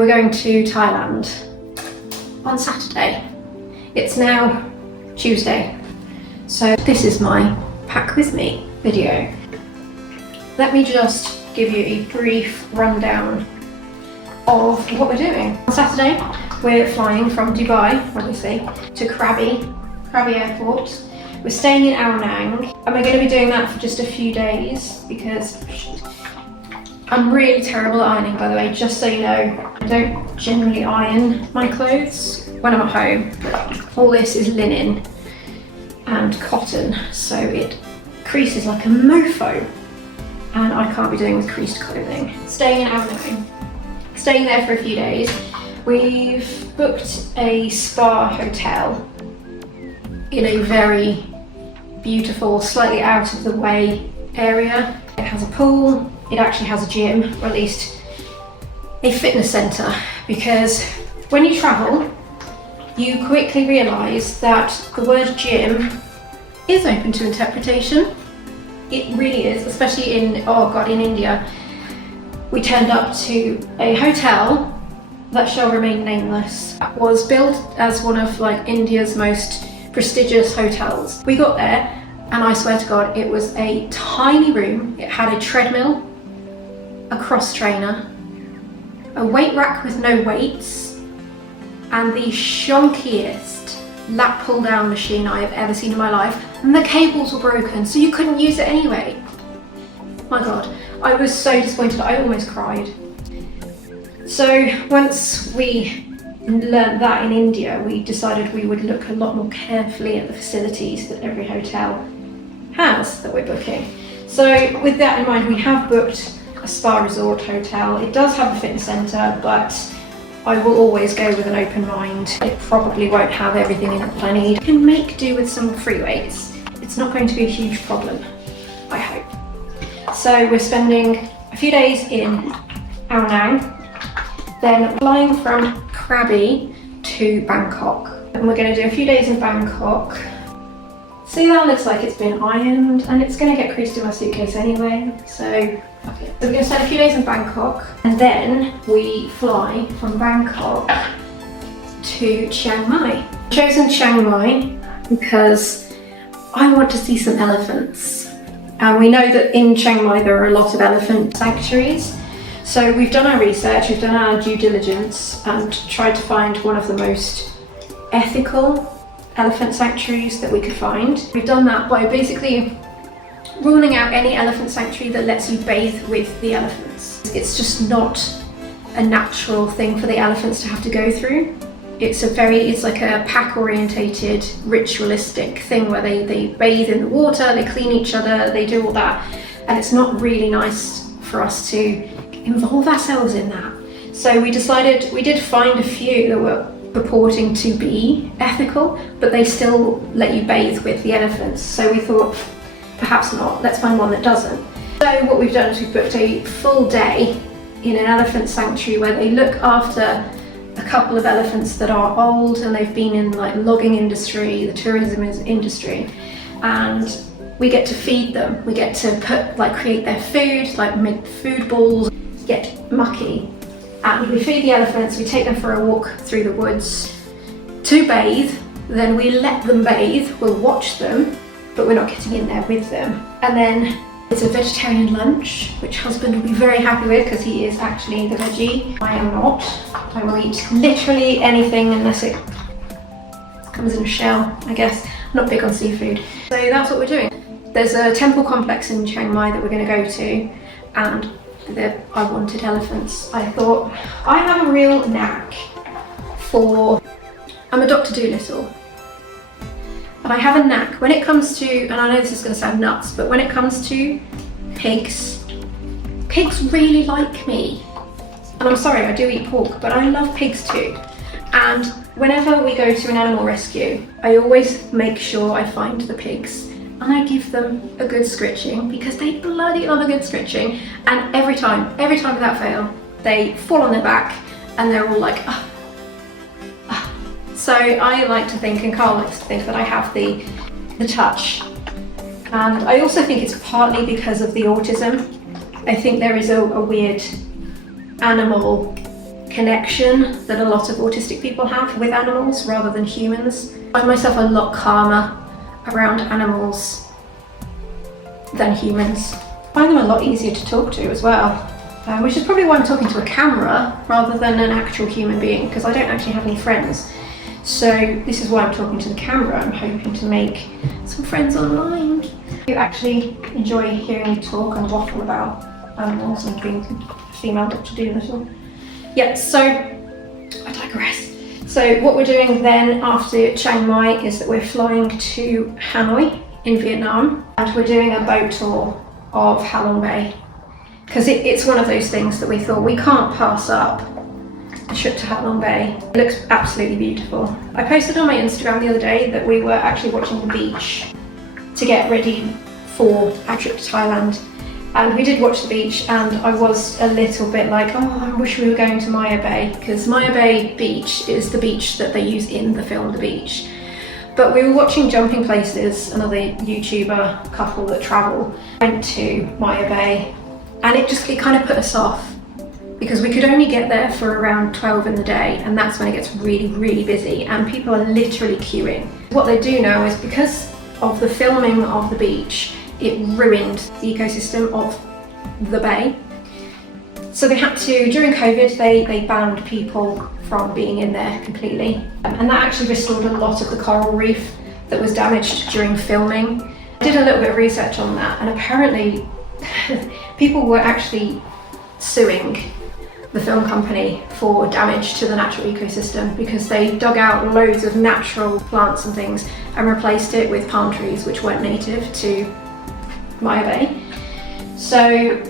we're going to Thailand on Saturday. It's now Tuesday, so this is my pack with me video. Let me just give you a brief rundown of what we're doing. On Saturday, we're flying from Dubai, obviously, to Krabi Airport. We're staying in Ao Nang, and we're going to be doing that for just a few days because I'm really terrible at ironing, by the way, just so you know. I don't generally iron my clothes when I'm at home. All this is linen and cotton, so it creases like a mofo, and I can't be doing with creased clothing. Staying in Ao Nang, staying there for a few days. We've booked a spa hotel in a very beautiful, slightly out of the way area. It has a pool, it actually has a gym, or at least a fitness centre, because when you travel, you quickly realise that the word gym is open to interpretation. It really is, especially in India. We turned up to a hotel that shall remain nameless. It was built as one of India's most prestigious hotels. We got there, and I swear to God, it was a tiny room. It had a treadmill, a cross trainer, a weight rack with no weights, and the shonkiest lat pull down machine I have ever seen in my life. And the cables were broken, so you couldn't use it anyway. My God, I was so disappointed, I almost cried. So once we learned that in India, we decided we would look a lot more carefully at the facilities that every hotel has that we're booking. So with that in mind, we have booked a spa resort hotel. It does have a fitness centre, but I will always go with an open mind. It probably won't have everything in it that I need. You can make do with some free weights. It's not going to be a huge problem, I hope. So we're spending a few days in Ao Nang, then flying from Krabi to Bangkok. And we're going to do a few days in Bangkok. See, that looks like it's been ironed, and it's going to get creased in my suitcase anyway, so okay. So we're going to spend a few days in Bangkok, and then we fly from Bangkok to Chiang Mai. I've chosen Chiang Mai because I want to see some elephants. And we know that in Chiang Mai there are a lot of elephant sanctuaries. So we've done our research, we've done our due diligence, and tried to find one of the most ethical elephant sanctuaries that we could find. We've done that by basically ruling out any elephant sanctuary that lets you bathe with the elephants. It's just not a natural thing for the elephants to have to go through. It's like a pack orientated, ritualistic thing where they bathe in the water, they clean each other, they do all that. And it's not really nice for us to involve ourselves in that. So we decided, we did find a few that were purporting to be ethical, but they still let you bathe with the elephants. So we thought, perhaps not, let's find one that doesn't. So what we've done is we've booked a full day in an elephant sanctuary where they look after a couple of elephants that are old and they've been in logging industry, the tourism industry, and we get to feed them. We get to create their food, make food balls, get mucky, and we feed the elephants. We take them for a walk through the woods to bathe. Then we let them bathe. We'll watch them, but we're not getting in there with them. And then it's a vegetarian lunch, which husband will be very happy with because he is actually the veggie. I am not. I will eat literally anything unless it comes in a shell, I guess. I'm not big on seafood. So that's what we're doing. There's a temple complex in Chiang Mai that we're going to go to, and I wanted elephants. I thought, I have a real knack for, I'm a Dr. Dolittle, but I have a knack when it comes to, and I know this is going to sound nuts, but when it comes to pigs really like me. And I'm sorry, I do eat pork, but I love pigs too. And whenever we go to an animal rescue, I always make sure I find the pigs and I give them a good scritching, because they bloody love a good scritching. And every time without fail, they fall on their back and they're all like, ah. So I like to think, and Carl likes to think, that I have the touch. And I also think it's partly because of the autism. I think there is a weird animal connection that a lot of autistic people have with animals rather than humans. I find myself a lot calmer around animals than humans. I find them a lot easier to talk to as well, which is probably why I'm talking to a camera rather than an actual human being, because I don't actually have any friends. So this is why I'm talking to the camera. I'm hoping to make some friends online. I actually enjoy hearing you talk and waffle about animals and being a female Dr. Dolittle. Yeah, so I digress. So what we're doing then after Chiang Mai is that we're flying to Hanoi in Vietnam, and we're doing a boat tour of Halong Bay, because it's one of those things that we thought we can't pass up. A trip to Halong Bay. It looks absolutely beautiful. I posted on my Instagram the other day that we were actually watching the beach to get ready for our trip to Thailand, and we did watch the beach, and I was a little bit like, oh, I wish we were going to Maya Bay, because Maya Bay Beach is the beach that they use in the film The Beach. But we were watching Jumping Places, another YouTuber couple that travel, went to Maya Bay, and it kind of put us off, because we could only get there for around 12 in the day, and that's when it gets really, really busy and people are literally queuing. What they do now is, because of the filming of the beach, it ruined the ecosystem of the bay. So they had to, during COVID, they banned people from being in there completely. And that actually restored a lot of the coral reef that was damaged during filming. I did a little bit of research on that, and apparently people were actually suing the film company for damage to the natural ecosystem, because they dug out loads of natural plants and things and replaced it with palm trees which weren't native to Maya Bay. So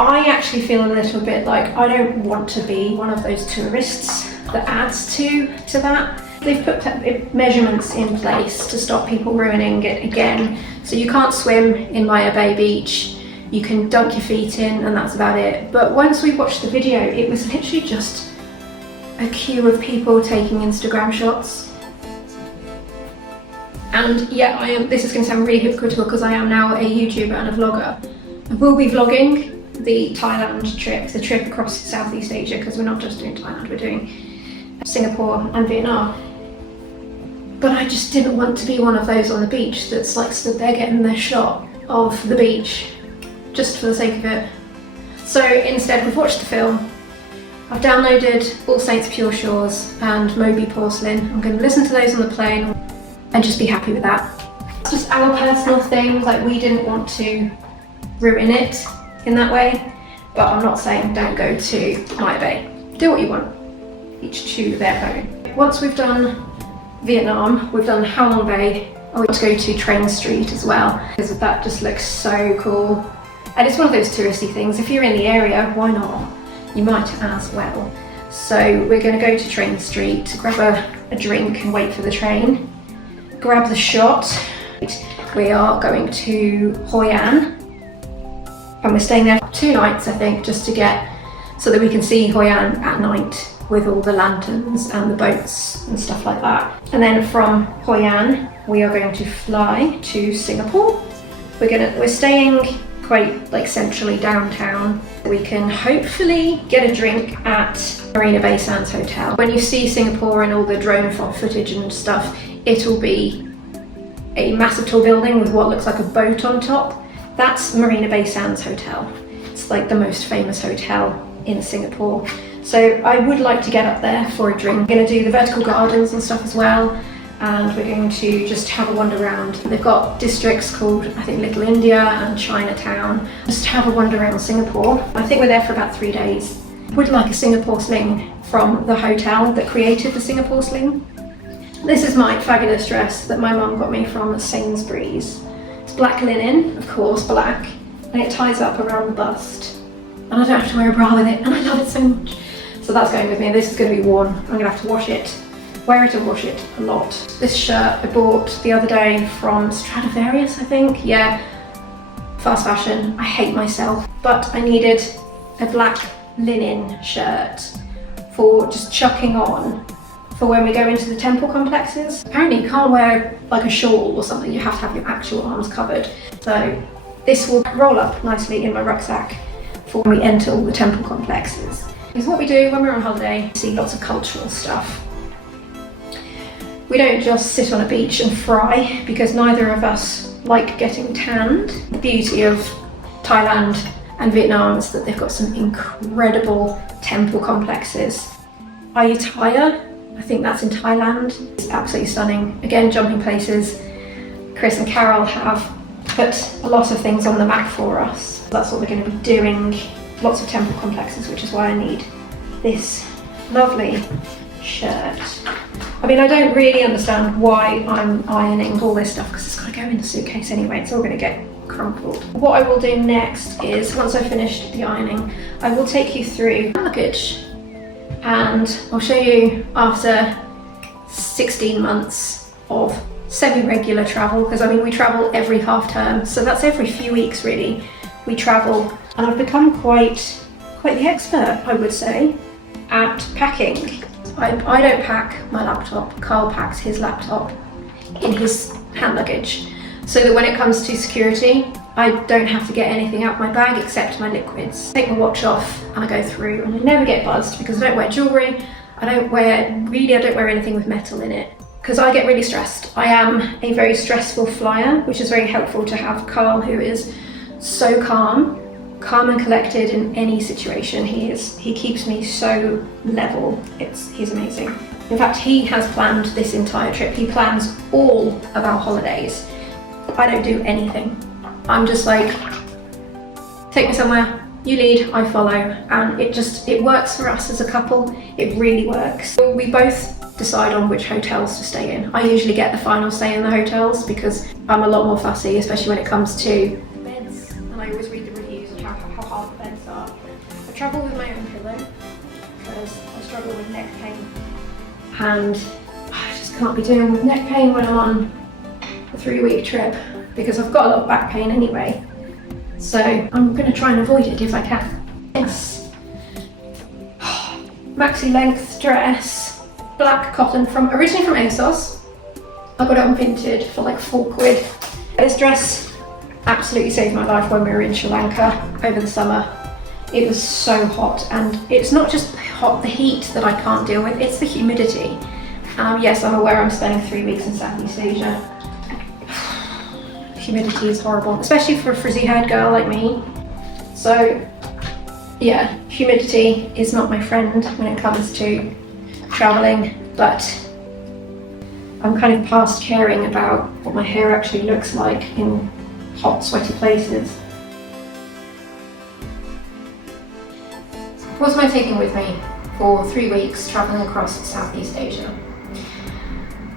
I actually feel a little bit like I don't want to be one of those tourists that adds to that. They've put measurements in place to stop people ruining it again. So you can't swim in Maya Bay Beach. You can dunk your feet in and that's about it. But once we watched the video, it was literally just a queue of people taking Instagram shots. And yeah, this is going to sound really hypocritical because I am now a YouTuber and a vlogger. I will be vlogging the Thailand trip, the trip across Southeast Asia, because we're not just doing Thailand, we're doing Singapore and Vietnam. But I just didn't want to be one of those on the beach that's like stood there getting their shot of the beach just for the sake of it. So instead we've watched the film, I've downloaded All Saints Pure Shores and Moby Porcelain. I'm going to listen to those on the plane and just be happy with that. It's just our personal thing, like we didn't want to ruin it in that way, but I'm not saying don't go to Maya Bay. Do what you want, each to their own. Once we've done Vietnam, we've done Halong Bay, I want to go to Train Street as well, because that just looks so cool. And it's one of those touristy things. If you're in the area, why not? You might as well. So we're going to go to Train Street, grab a drink and wait for the train. Grab the shot. We are going to Hoi An, and we're staying there for 2 nights, I think, just to so that we can see Hoi An at night with all the lanterns and the boats and stuff like that. And then from Hoi An, we are going to fly to Singapore. We're staying quite like centrally downtown. We can hopefully get a drink at Marina Bay Sands Hotel. When you see Singapore and all the drone footage and stuff, it'll be a massive tall building with what looks like a boat on top. That's Marina Bay Sands Hotel. It's like the most famous hotel in Singapore. So I would like to get up there for a drink. We're going to do the vertical gardens and stuff as well, and we're going to just have a wander around. They've got districts called, I think, Little India and Chinatown. Just have a wander around Singapore. I think we're there for about 3 days. Would like a Singapore sling from the hotel that created the Singapore sling. This is my fabulous dress that my mum got me from Sainsbury's. It's black linen, of course, black, and it ties up around the bust. And I don't have to wear a bra with it, and I love it so much. So that's going with me. This is going to be worn. I'm going to have to wash it, wear it and wash it a lot. This shirt I bought the other day from Stradivarius, I think. Yeah, fast fashion. I hate myself. But I needed a black linen shirt for just chucking on for when we go into the temple complexes. Apparently you can't wear like a shawl or something. You have to have your actual arms covered. So this will roll up nicely in my rucksack for when we enter all the temple complexes. Because what we do when we're on holiday, we see lots of cultural stuff. We don't just sit on a beach and fry, because neither of us like getting tanned. The beauty of Thailand and Vietnam is that they've got some incredible temple complexes. Ayutthaya, I think that's in Thailand. It's absolutely stunning. Again, jumping places. Chris and Carol have put a lot of things on the map for us. That's what we're going to be doing. Lots of temple complexes, which is why I need this lovely shirt. I mean, I don't really understand why I'm ironing all this stuff, because it's got to go in the suitcase anyway. It's all going to get crumpled. What I will do next is, once I've finished the ironing, I will take you through luggage, and I'll show you after 16 months of semi-regular travel, because I mean we travel every half term, so that's every few weeks really we travel, and I've become quite the expert, I would say, at packing. I don't pack my laptop. Carl packs his laptop in his hand luggage, so that when it comes to security, I don't have to get anything out my bag except my liquids. Take my watch off and I go through, and I never get buzzed because I don't wear jewellery. I don't wear anything with metal in it, because I get really stressed. I am a very stressful flyer, which is very helpful to have Carl, who is so calm and collected in any situation. He keeps me so level. He's amazing. In fact, he has planned this entire trip. He plans all of our holidays. I don't do anything. I'm just like, take me somewhere, you lead, I follow, and it works for us as a couple. It really works. We both decide on which hotels to stay in. I usually get the final say in the hotels because I'm a lot more fussy, especially when it comes to beds, and I always read the reviews of how hard the beds are. I travel with my own pillow because I struggle with neck pain, and I just can't be dealing with neck pain when I'm on a 3-week trip, because I've got a lot of back pain anyway. So I'm going to try and avoid it if I can. Yes. Maxi length dress, black cotton, originally from ASOS. I got it on Vinted for like £4. This dress absolutely saved my life when we were in Sri Lanka over the summer. It was so hot, and it's not just the heat that I can't deal with, it's the humidity. Yes, I'm aware I'm spending 3 weeks in Southeast Asia. Humidity is horrible, especially for a frizzy-haired girl like me. So yeah, humidity is not my friend when it comes to traveling, but I'm kind of past caring about what my hair actually looks like in hot, sweaty places. What am I taking with me for 3 weeks traveling across Southeast Asia?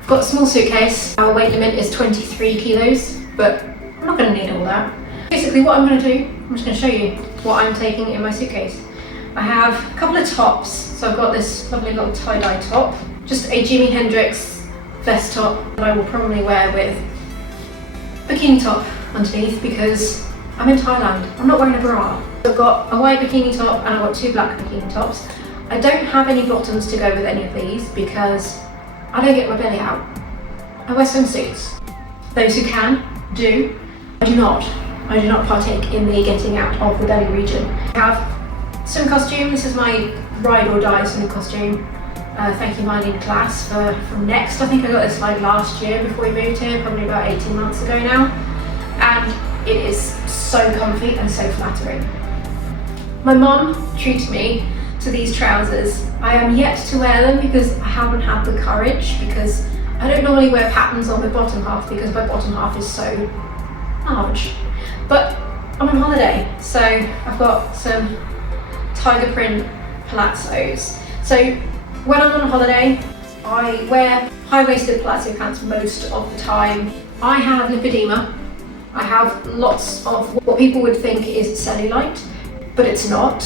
I've got a small suitcase. Our weight limit is 23 kilos, but I'm not going to need all that. Basically what I'm going to do, I'm just going to show you what I'm taking in my suitcase. I have a couple of tops. So I've got this lovely little tie-dye top, just a Jimi Hendrix vest top that I will probably wear with bikini top underneath because I'm in Thailand. I'm not wearing a bra. So I've got a white bikini top and I've got 2 black bikini tops. I don't have any bottoms to go with any of these because I don't get my belly out. I wear swimsuits. Those who can, do. I do not partake in the getting out of the belly region. I have swim costume. This is my ride or die swim costume. Thank you, Marlene Class, from Next. I think I got this like last year before we moved here, probably about 18 months ago now. And it is so comfy and so flattering. My mum treated me to these trousers. I am yet to wear them because I haven't had the courage, because I don't normally wear patterns on my bottom half because my bottom half is so large. But I'm on holiday, so I've got some tiger print palazzos. So when I'm on holiday, I wear high-waisted palazzo pants most of the time. I have lipedema. I have lots of what people would think is cellulite, but it's not.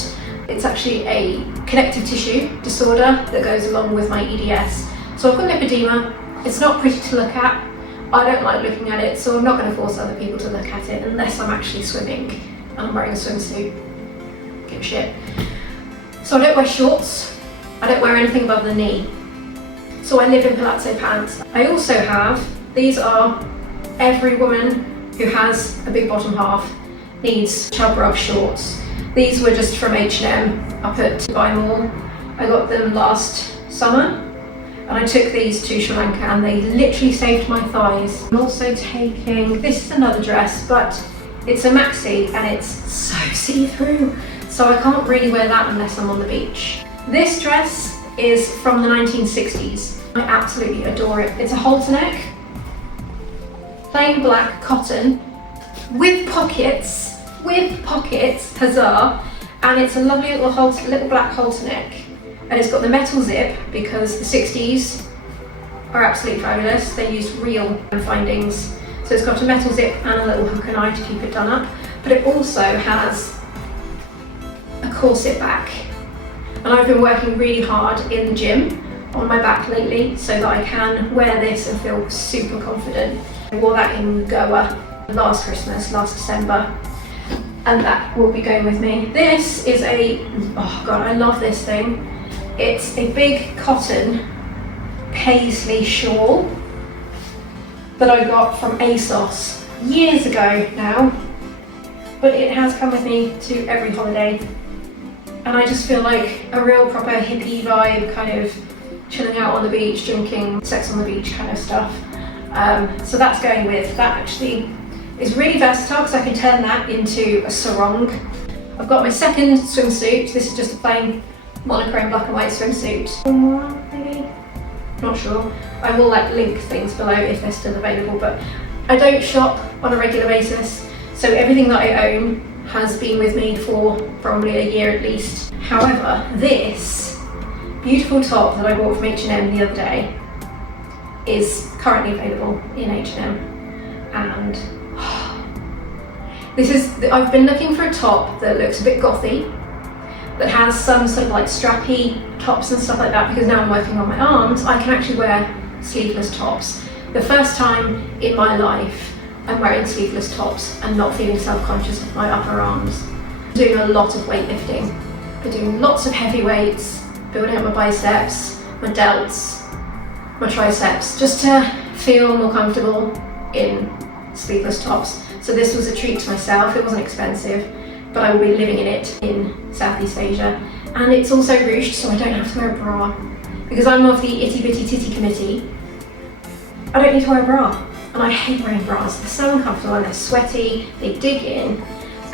It's actually a connective tissue disorder that goes along with my EDS. So I've got lipedema. It's not pretty to look at. I don't like looking at it, so I'm not going to force other people to look at it unless I'm actually swimming and I'm wearing a swimsuit. Give a shit. So I don't wear shorts. I don't wear anything above the knee. So I live in palazzo pants. I also have, these are every woman who has a big bottom half needs chub rub shorts. These were just from H&M up at Dubai Mall. I got them last summer and I took these to Sri Lanka and they literally saved my thighs. I'm also taking, this is another dress, but it's a maxi and it's so see-through, so I can't really wear that unless I'm on the beach. This dress is from the 1960s. I absolutely adore it. It's a halter neck, plain black cotton with pockets, huzzah, and it's a lovely little black halter neck, and it's got the metal zip because the 60s are absolutely fabulous. They used real findings, so it's got a metal zip and a little hook and eye to keep it done up, but it also has a corset back, and I've been working really hard in the gym on my back lately so that I can wear this and feel super confident. I wore that in Goa last Christmas, last December, and that will be going with me. This is oh god, I love this thing. It's a big cotton paisley shawl that I got from ASOS years ago now, but it has come with me to every holiday, and I just feel like a real proper hippie vibe, kind of chilling out on the beach, drinking, sex on the beach kind of stuff. So that's going with. That actually is really versatile because I can turn that into a sarong. I've got my second swimsuit. This is just a plain monochrome black and white swimsuit. Maybe? Not sure. I will link things below if they're still available, but I don't shop on a regular basis, so everything that I own has been with me for probably a year at least. However, this beautiful top that I bought from H&M the other day is currently available in H&M, and I've been looking for a top that looks a bit gothy, that has some sort of strappy tops and stuff like that, because now I'm working on my arms, I can actually wear sleeveless tops. The first time in my life I'm wearing sleeveless tops and not feeling self-conscious of my upper arms. I'm doing a lot of weightlifting. I'm doing lots of heavy weights, building up my biceps, my delts, my triceps, just to feel more comfortable in sleeveless tops. So this was a treat to myself. It wasn't expensive, but I will be living in it in Southeast Asia. And it's also ruched, so I don't have to wear a bra. Because I'm of the itty bitty titty committee, I don't need to wear a bra. And I hate wearing bras. They're so uncomfortable and they're sweaty, they dig in.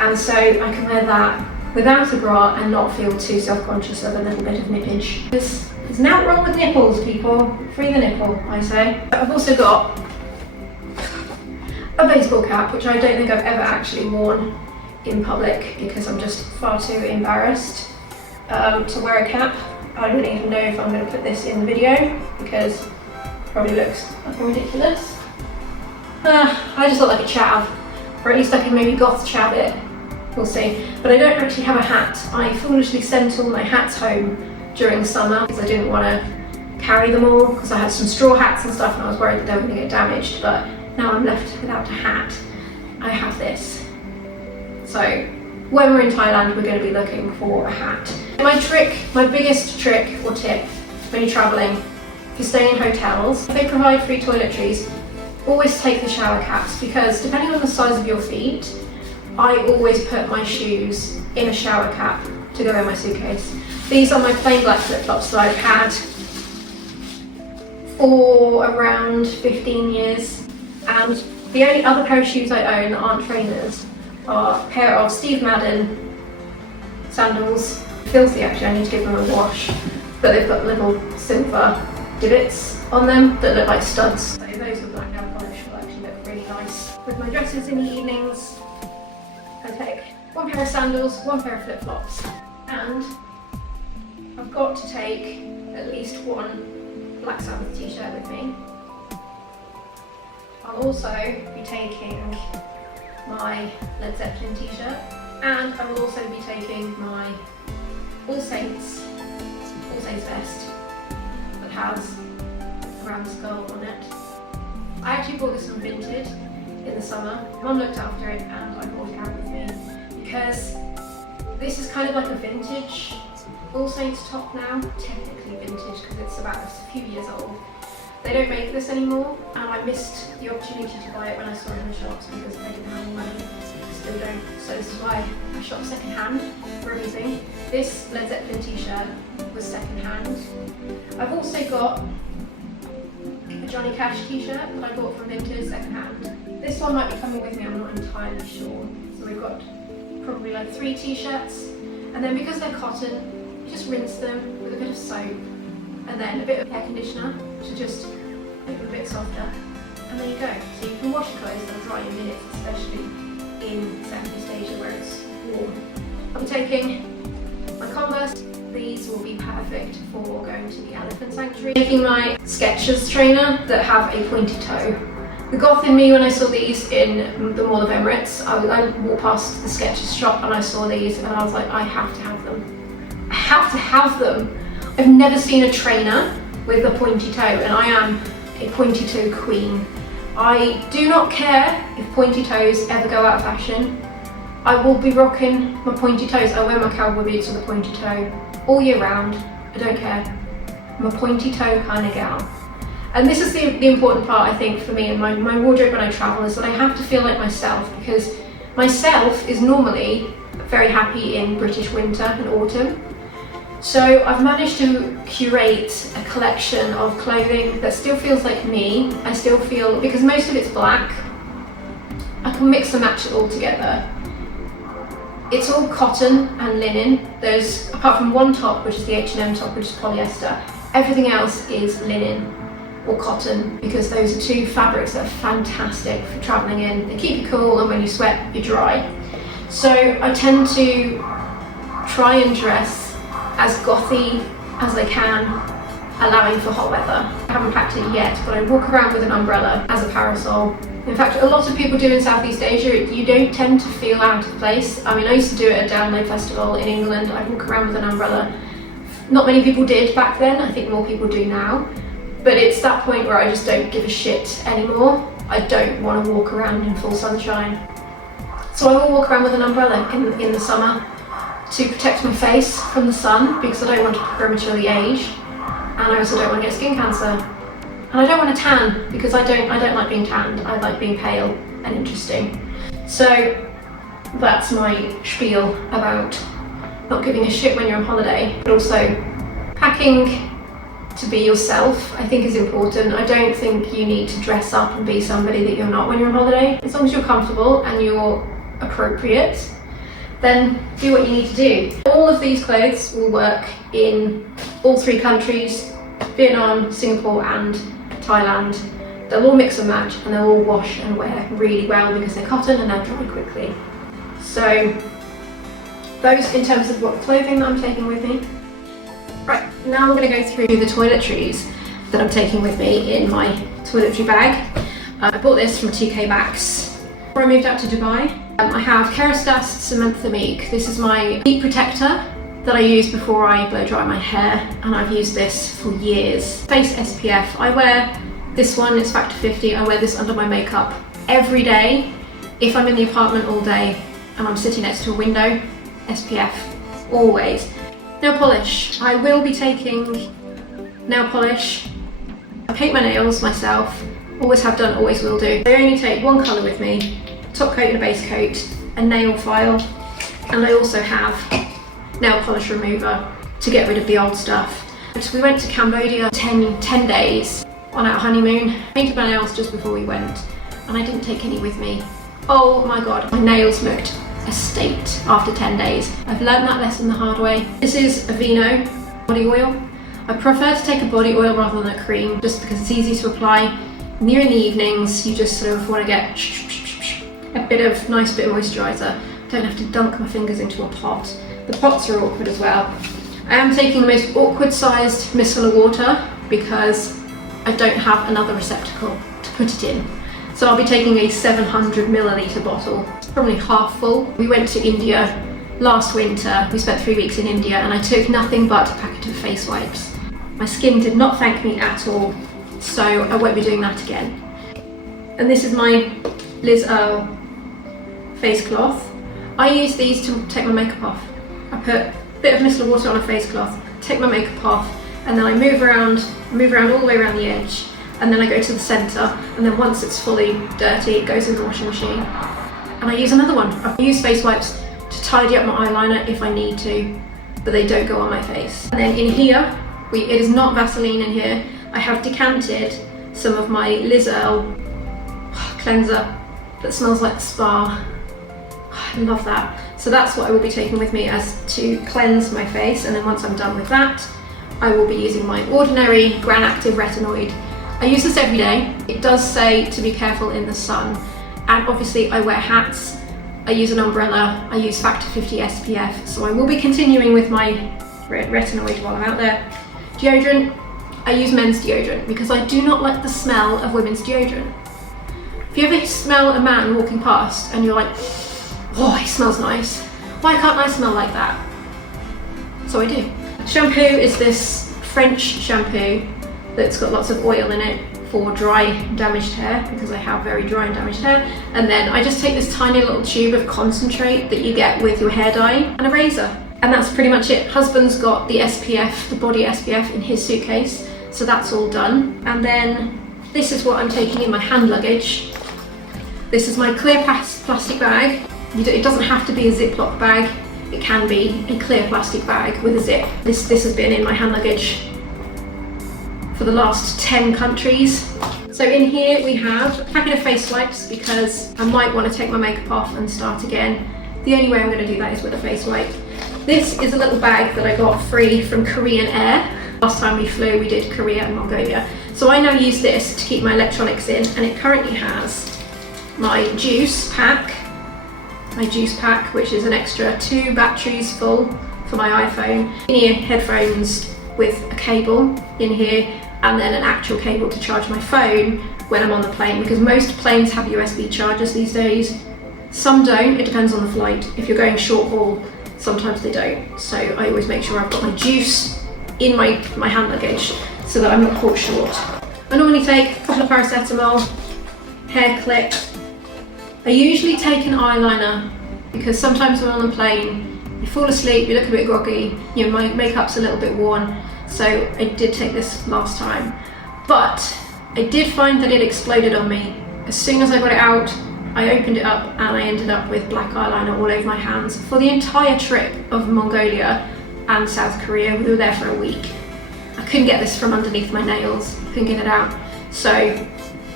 And so I can wear that without a bra and not feel too self-conscious of a little bit of nippage. There's nothing wrong with nipples, people. Free the nipple, I say. I've also got a baseball cap, which I don't think I've ever actually worn in public because I'm just far too embarrassed to wear a cap. I don't even know if I'm going to put this in the video because it probably looks fucking ridiculous. I just look like a chav, or at least I can maybe goth chav it. We'll see. But I don't actually have a hat. I foolishly sent all my hats home during summer because I didn't want to carry them all, because I had some straw hats and stuff and I was worried that they were going to get damaged, but now I'm left without a hat. I have this. So when we're in Thailand, we're going to be looking for a hat. My biggest trick or tip when you're traveling, if you're staying in hotels, if they provide free toiletries, always take the shower caps, because depending on the size of your feet, I always put my shoes in a shower cap to go in my suitcase. These are my plain black flip-flops that I've had for around 15 years. And the only other pair of shoes I own that aren't trainers are a pair of Steve Madden sandals. Filthy actually, I need to give them a wash. But they've got little silver divots on them that look like studs. So those with black nail polish will actually look really nice. With my dresses in the evenings, I take one pair of sandals, one pair of flip-flops, and I've got to take at least one Black Sabbath t-shirt with me. I'll also be taking my Led Zeppelin t-shirt, and I will also be taking my All Saints vest that has a round skull on it. I actually bought this on Vinted in the summer. Mum looked after it and I brought it out with me because this is kind of like a vintage All Saints top now. Technically vintage because it's about a few years old. They don't make this anymore, and I I missed the opportunity to buy it when I saw it in the shops because I didn't have any money. Still don't. So this is why I shop second hand for everything. This Led Zeppelin t-shirt was second hand. I've also got a Johnny Cash t-shirt that I bought from Vintage second hand. This one might be coming with me, I'm not entirely sure. So we've got probably like 3 t-shirts, and then because they're cotton, you just rinse them with a bit of soap and then a bit of air conditioner to just make them a bit softer, and there you go. So you can wash your clothes, they'll dry in minutes, especially in Southeast Asia where it's warm. I'm taking my Converse. These will be perfect for going to the elephant sanctuary. Taking my Skechers trainer that have a pointy toe. The goth in me, when I saw these in the Mall of Emirates, I walked past the Skechers shop and I saw these and I was like, I have to have them. I have to have them. I've never seen a trainer with a pointy toe, and I am a pointy toe queen. I do not care if pointy toes ever go out of fashion. I will be rocking my pointy toes. I wear my cowboy boots with a pointy toe all year round. I don't care. I'm a pointy toe kind of gal. And this is the important part, I think, for me and my wardrobe when I travel, is that I have to feel like myself, because myself is normally very happy in British winter and autumn. So I've managed to curate a collection of clothing that still feels like me. I still feel, because most of it's black, I can mix and match it all together. It's all cotton and linen. There's, apart from one top, which is the H&M top, which is polyester, everything else is linen or cotton, because those are 2 fabrics that are fantastic for travelling in. They keep you cool, and when you sweat, you're dry. So I tend to try and dress as gothy as I can, allowing for hot weather. I haven't packed it yet, but I walk around with an umbrella as a parasol. In fact, a lot of people do in Southeast Asia. You don't tend to feel out of place. I mean, I used to do it at Download Festival in England. I'd walk around with an umbrella. Not many people did back then. I think more people do now. But it's that point where I just don't give a shit anymore. I don't want to walk around in full sunshine. So I will walk around with an umbrella in the summer to protect my face from the sun, because I don't want to prematurely age, and I also don't want to get skin cancer. And I don't want to tan, because I don't like being tanned. I like being pale and interesting. So that's my spiel about not giving a shit when you're on holiday, but also packing to be yourself, I think, is important. I don't think you need to dress up and be somebody that you're not when you're on holiday. As long as you're comfortable and you're appropriate, then do what you need to do. All of these clothes will work in all 3 countries, Vietnam, Singapore and Thailand. They'll all mix and match, and they'll all wash and wear really well because they're cotton and they'll dry quickly. So those in terms of what clothing that I'm taking with me. Right, now I'm going to go through the toiletries that I'm taking with me in my toiletry bag. I bought this from TK Maxx before I moved out to Dubai. I have Kerastase Cementhamique. This is my heat protector that I use before I blow dry my hair, and I've used this for years. Face SPF. I wear this one, it's factor 50. I wear this under my makeup every day. If I'm in the apartment all day and I'm sitting next to a window, SPF, always. Nail polish. I will be taking nail polish. I paint my nails myself, always have done, always will do. I only take one colour with me, top coat and a base coat, a nail file, and I also have nail polish remover to get rid of the old stuff. So we went to Cambodia 10 days on our honeymoon. Painted my nails just before we went, and I didn't take any with me. Oh my god, my nails looked a state after 10 days. I've learned that lesson the hard way. This is Aveeno body oil. I prefer to take a body oil rather than a cream, just because it's easy to apply. Near in the evenings, you just sort of want to get a nice bit of moisturiser. Don't have to dunk my fingers into a pot. The pots are awkward as well. I am taking the most awkward sized micellar water because I don't have another receptacle to put it in. So I'll be taking a 700 milliliter bottle. It's probably half full. We went to India last winter. We spent 3 weeks in India and I took nothing but a packet of face wipes. My skin did not thank me at all, so I won't be doing that again. And this is my Liz Earle face cloth. I use these to take my makeup off. I put a bit of micellar water on a face cloth, take my makeup off, and then I move around all the way around the edge, and then I go to the centre, and then once it's fully dirty, it goes in the washing machine. And I use another one. I use face wipes to tidy up my eyeliner if I need to, but they don't go on my face. And then in here, it is not Vaseline in here. I have decanted some of my Liz Earle cleanser that smells like spa. I love that. So that's what I will be taking with me as to cleanse my face, and then once I'm done with that, I will be using my ordinary Gran Active Retinoid. I use this every day. It does say to be careful in the sun, and obviously I wear hats, I use an umbrella, I use Factor 50 SPF, so I will be continuing with my retinoid while I'm out there. Deodorant, I use men's deodorant because I do not like the smell of women's deodorant. If you ever smell a man walking past and you're like, oh, he smells nice, why can't I smell like that? So I do. Shampoo is this French shampoo that's got lots of oil in it for dry, damaged hair, because I have very dry and damaged hair. And then I just take this tiny little tube of concentrate that you get with your hair dye and a razor. And that's pretty much it. Husband's got the SPF, the body SPF in his suitcase, so that's all done. And then this is what I'm taking in my hand luggage. This is my clear plastic bag. It doesn't have to be a Ziploc bag. It can be a clear plastic bag with a zip. This has been in my hand luggage for the last 10 countries. So in here we have a packet of face wipes because I might want to take my makeup off and start again. The only way I'm going to do that is with a face wipe. This is a little bag that I got free from Korean Air. Last time we flew, we did Korea and Mongolia. So I now use this to keep my electronics in, and it currently has my juice pack, which is an extra 2 batteries full for my iPhone. In-ear headphones with a cable in here, and then an actual cable to charge my phone when I'm on the plane, because most planes have USB chargers these days. Some don't, it depends on the flight. If you're going short haul, sometimes they don't. So I always make sure I've got my juice in my hand luggage so that I'm not caught short. I normally take a couple of paracetamol, hair clip. I usually take an eyeliner because sometimes when I'm on the plane, you fall asleep, you look a bit groggy, my makeup's a little bit worn. So I did take this last time, but I did find that it exploded on me. As soon as I got it out, I opened it up and I ended up with black eyeliner all over my hands for the entire trip of Mongolia and South Korea. We were there for a week. I couldn't get this from underneath my nails, couldn't get it out. So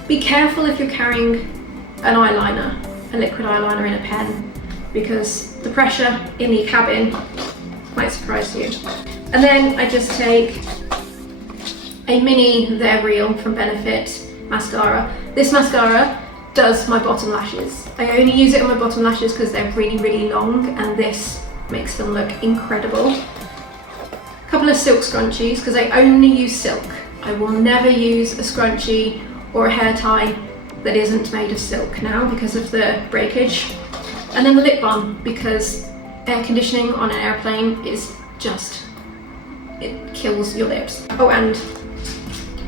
be careful if you're carrying an eyeliner, a liquid eyeliner in a pen, because the pressure in the cabin might surprise you. And then I just take a mini They're Real from Benefit mascara. This mascara does my bottom lashes. I only use it on my bottom lashes because they're really, really long, and this makes them look incredible. A couple of silk scrunchies, because I only use silk. I will never use a scrunchie or a hair tie that isn't made of silk now because of the breakage. And then the lip balm, because air conditioning on an airplane is just, it kills your lips. Oh, and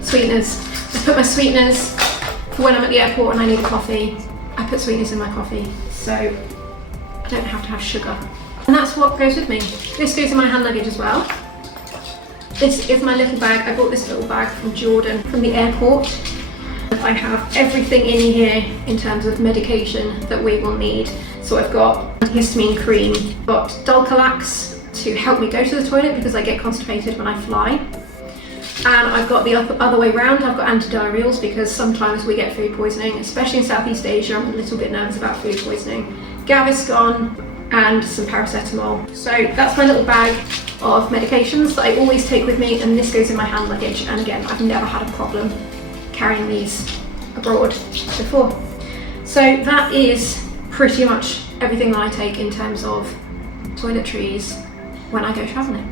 sweeteners. I put my sweeteners for when I'm at the airport and I need a coffee. I put sweeteners in my coffee, so I don't have to have sugar. And that's what goes with me. This goes in my hand luggage as well. This is my little bag. I bought this little bag from Jordan from the airport. I have everything in here in terms of medication that we will need. So I've got antihistamine cream, got Dulcolax to help me go to the toilet because I get constipated when I fly. And I've got the other way round, I've got antidiarrheals because sometimes we get food poisoning, especially in Southeast Asia. I'm a little bit nervous about food poisoning. Gaviscon and some paracetamol. So that's my little bag of medications that I always take with me, and this goes in my hand luggage. And again, I've never had a problem carrying these abroad before. So that is pretty much everything that I take in terms of toiletries when I go travelling.